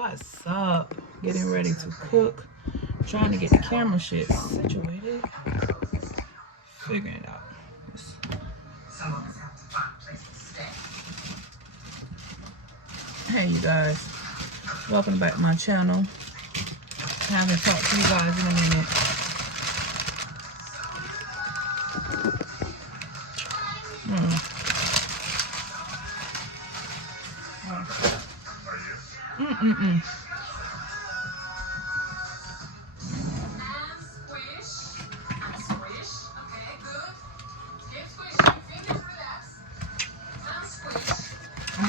What's up? Getting ready to cook. Trying to get the camera shit situated. Figuring it out. Hey you guys. Welcome back to my channel. I haven't talked to you guys in a minute. I'm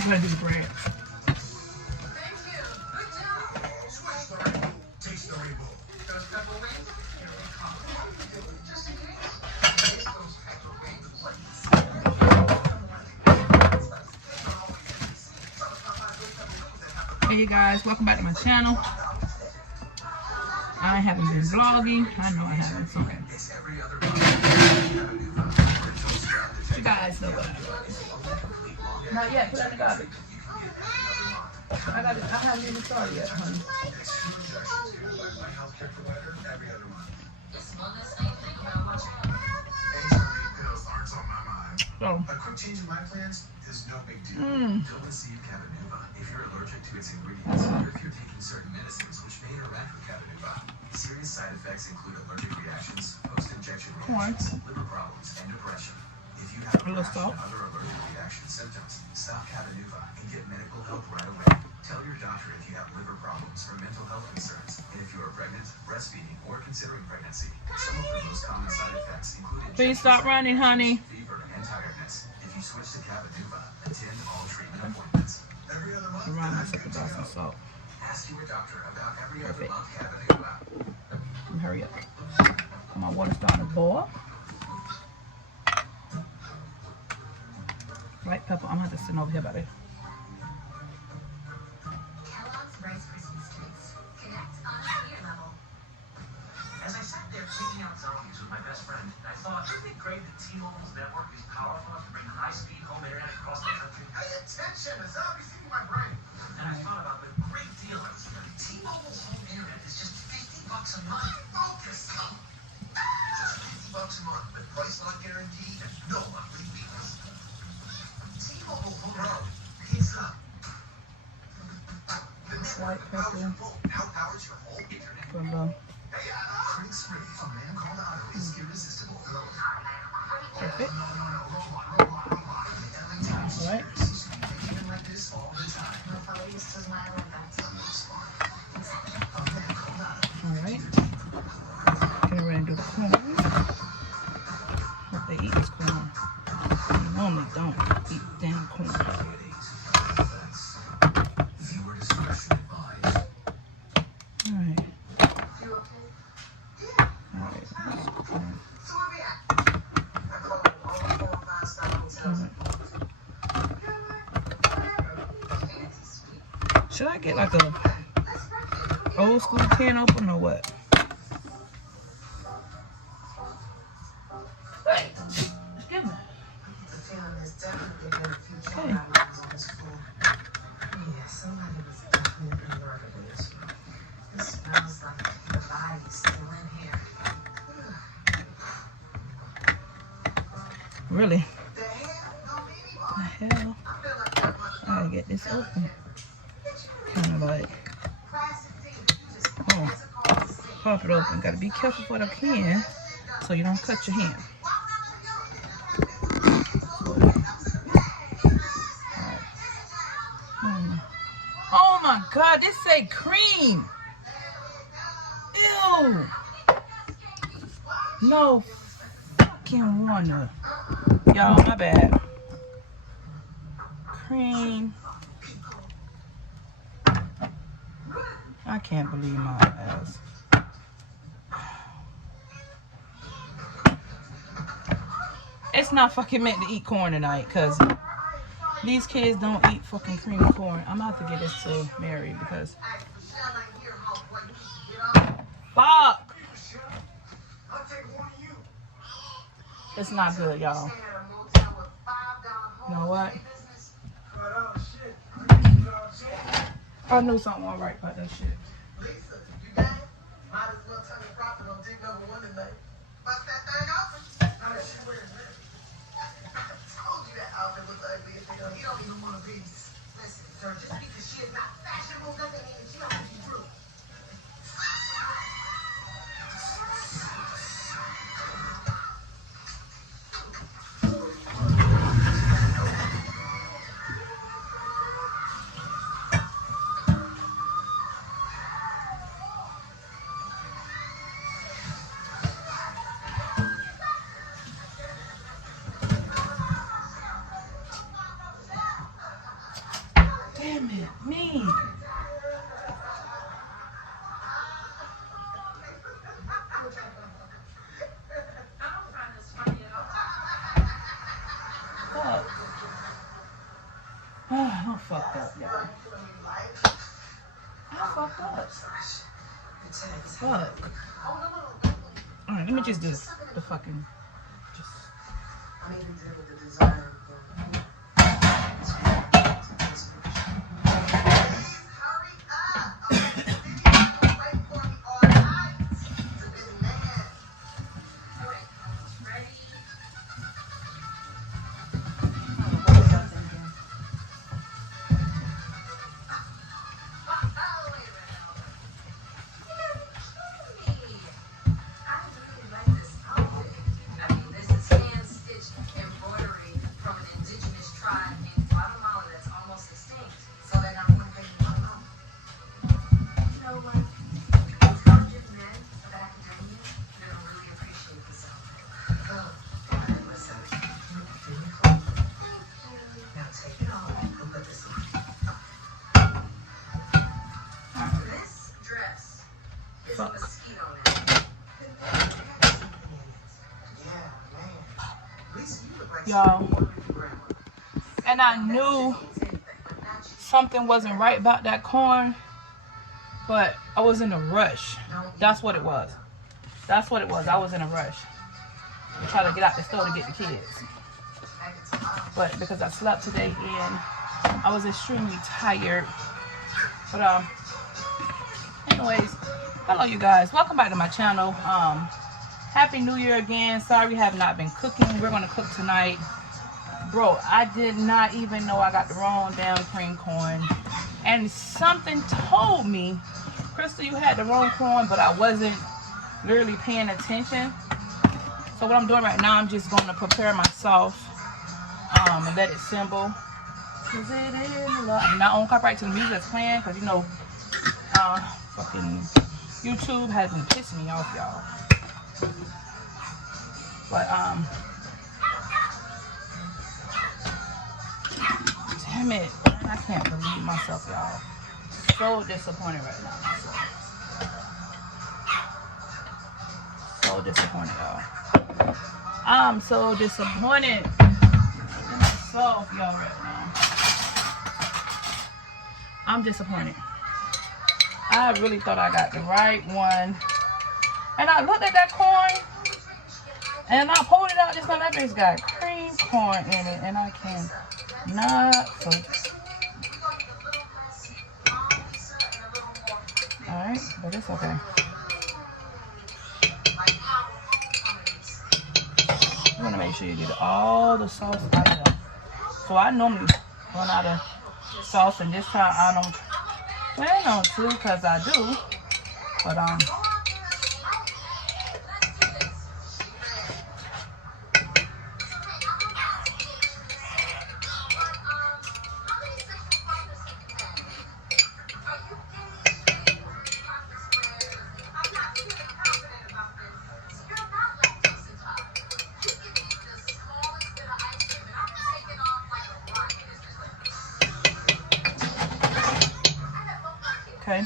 gonna do the bread. Hey you guys, welcome back to my channel. I haven't been vlogging. I know I haven't. So you guys know what I do. Not yet. Put that in the garbage. I haven't even started yet, honey. So, a quick change in my plans is no big deal. Don't receive Cabenuva if you're allergic to its ingredients or if you're taking certain medicines which may interact with Cabenuva. Serious side effects include allergic reactions, post-injection reactions, liver problems, and depression. If you have rash and other allergic reaction symptoms, stop Cabenuva and get medical help right away. Tell your doctor if you have liver problems or mental health concerns, and if you are pregnant, breastfeeding, or considering pregnancy. Some of the most common side effects include please stop running, honey. Fever and tiredness. If you switch to Cabenuva, attend all treatment appointments. Every other month, Some salt. ask your doctor about every other month Cabenuva. Hurry up. My water's starting to boil. White pepper. I'm gonna have to sit over here by the As I sat there taking out selfies with my best friend, I thought, isn't it great that T-Mobile's network is powerful enough to bring high-speed home internet across the country? Pay attention, it's obviously my brain. And I thought about the great deal. T-Mobile's home internet is just $50 a month. Focus. Just $50 a month, but price not guaranteed and no monthly fees. T-Mobile home internet. It's up. The network powers your phone, now powers your home internet. Prince Ray, a man called Otto, is irresistible. perfect. Alright. Like this all the time. Alright. Getting ready to do the corn. Hope they eat this corn. They normally don't eat damn corn. Alright. Should I get like a old school can opener or what? Hey, excuse me. Okay. Yeah, somebody was definitely murdered this room. It smells like the body's still in here. Really? The hell? The hell? I gotta get this open. Kind of like, oh, pop it open. Gotta be careful with a can so you don't cut your hand. Oh my God, this say cream. Ew. No fucking wonder. Y'all, my bad. Cream. I can't believe my ass. It's not fucking meant to eat corn tonight, cause these kids don't eat fucking cream corn. I'm about to get this to Mary because fuck. It's not good, y'all. You know what? I knew something wasn't right about that shit. Lisa, you game? Might as well turn the profit on dick number one tonight. Bust that thing open. How does she wear that? I told you that outfit was ugly as hell. He don't even want a piece. Listen, sir, just because she is not fashionable doesn't mean she don't be true. Damn it, me. Fuck. I'm fucked up, y'all. I fucked up. Fuck. Alright, let me just do the fucking. I'm even dealing with the designer. Y'all, and I knew something wasn't right about that corn, but I was in a rush. That's what it was. That's what it was. I was in a rush to try to get out the store to get the kids, but because I slept today and I was extremely tired. But anyways, hello you guys, welcome back to my channel. Happy New Year again. Sorry I have not been cooking. We're gonna cook tonight. Bro, I did not even know I got the wrong damn cream corn. And something told me, Crystal, you had the wrong corn, but I wasn't literally paying attention. So what I'm doing right now, I'm just gonna prepare my sauce and let it simmer. I'm not on copyright to the music that's playing, because you know, fucking YouTube has been pissing me off, y'all. But damn it, I can't believe myself, y'all. So disappointed right now. So disappointed, y'all. I'm so disappointed in myself, y'all, right now. I'm disappointed. I really thought I got the right one. And I looked at that corn, and I pulled it out. This one, that bitch got cream corn in it, and I cannot focus. Alright, but it's okay. You want to make sure you get all the sauce out of there. So I normally run out of sauce, and this time I don't plan on to, because I do. But okay.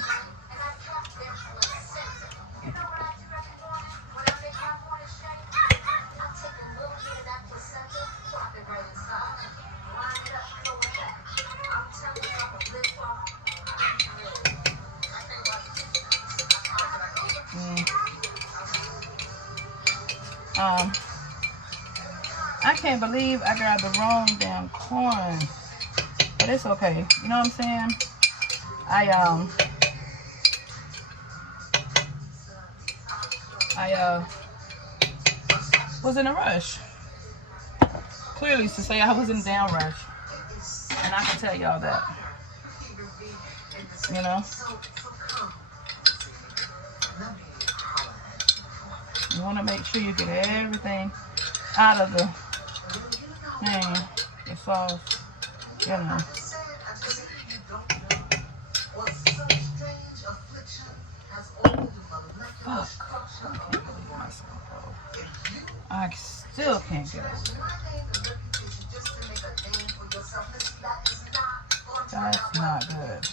I can't believe I got the wrong damn corn, but it's okay. You know what I'm saying? I was in a rush. Clearly to say I was in a damn rush. And I can tell y'all that. You know? You want to make sure you get everything out of the thing, the sauce, you know. Fuck. I still can't get over it. That's not good.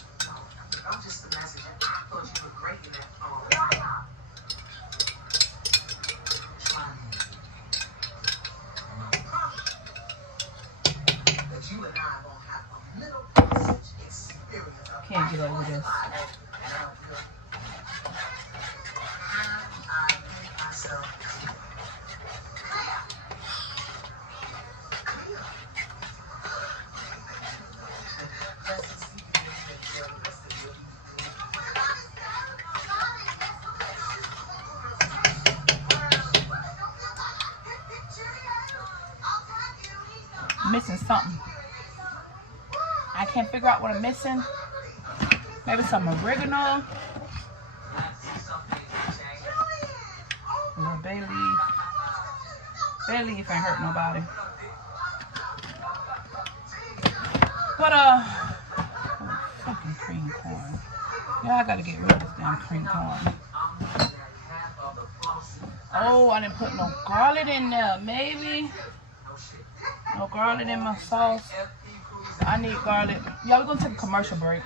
Can't get over this. Missing something. I can't figure out what I'm missing. Maybe some oregano. No bay leaf. Bay leaf ain't hurt nobody. But fucking cream corn. Yeah, I gotta get rid of this damn cream corn. Oh, I didn't put no garlic in there. Maybe. No garlic in my sauce. I need garlic. Y'all, we're gonna take a commercial break.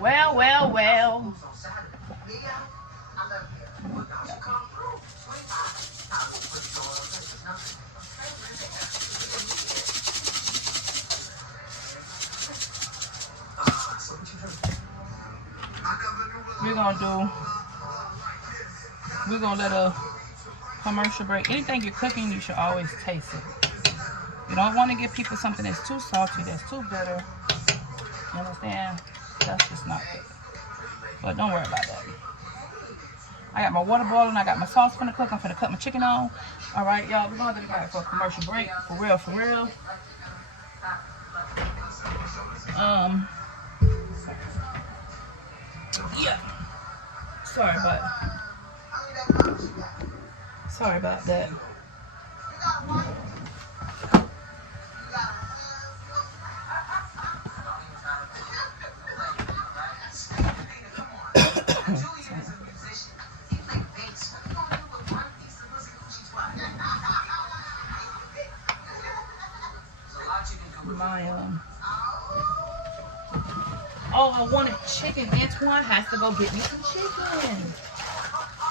Well. We're gonna let a commercial break. Anything you're cooking, you should always taste it. You don't want to give people something that's too salty, that's too bitter. You understand? That's just not good. But don't worry about that. I got my water boiling. I got my sauce finna cook. I'm finna cut my chicken on. All right, y'all. We're gonna go back for a commercial break. For real. Yeah. Sorry about that. Oh, I wanted chicken. Antoine has to go get me some chicken.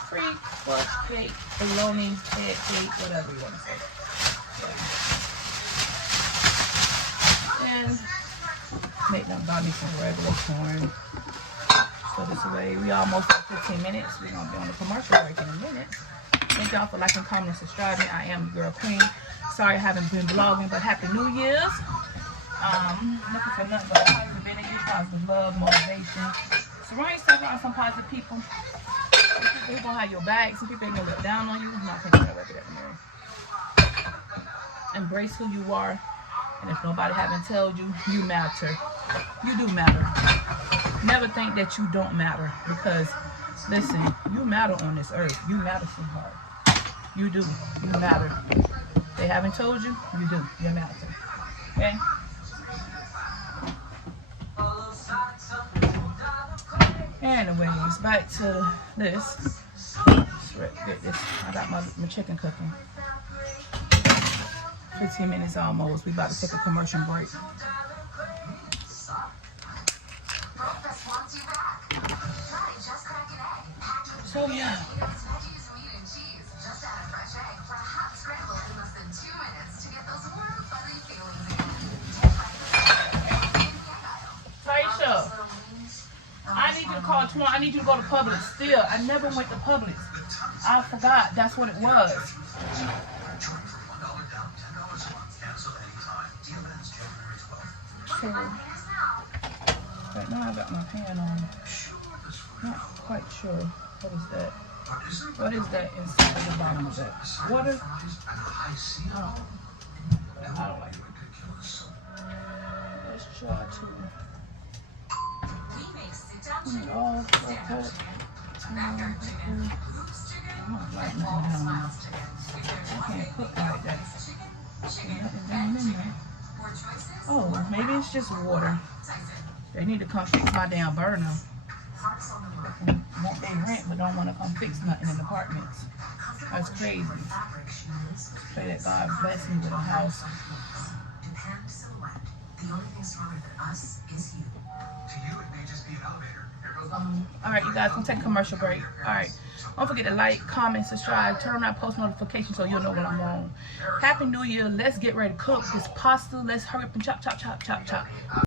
Free plus cake, bologna, head cake, whatever you want to say. Yeah. And make them buy me some regular corn. So this way, we almost at 15 minutes. We're going to be on the commercial break in a minute. Thank y'all for liking, commenting, subscribing. I am your girl Queen. Sorry I haven't been vlogging, but Happy New Year's. Looking for nothing but positive energy, positive love, motivation. Surround yourself around some positive people. Some people who gonna have your back. Some people ain't gonna look down on you. I'm not thinking that way that mirror. Embrace who you are, and if nobody haven't told you, you matter. You do matter. Never think that you don't matter, because listen, you matter on this earth. You matter, sweetheart. You do. You matter. They haven't told you, you do. You matter. Okay? Anyways, back to this. Get this. I got my chicken cooking. 15 minutes almost. We about to take a commercial break. So yeah. Taisha, I need you to call Twan. I need you to go to Publix. Still, I never went to Publix. I forgot. That's what it was. sure. Right now I got my pan on. Not quite sure. What is that? What is that inside the bottom of that? Water? I don't like it. Let's try to. Oh, okay. I don't like nothing down there. I can't cook like that. Nothing down in there. Oh, maybe it's just water. They need to come fix my damn burner. Want they rent but don't want to come fix nothing in apartments. That's crazy. Pray that God bless me with a house. The only thing stronger than us is you. To you, it may just be an elevator. Alright, you guys, gonna take a commercial break. Alright, don't forget to like, comment, subscribe, turn on that post notification so you'll know when I'm on. Happy New Year. Let's get ready to cook this pasta. Let's hurry up and chop, chop, chop, chop, chop.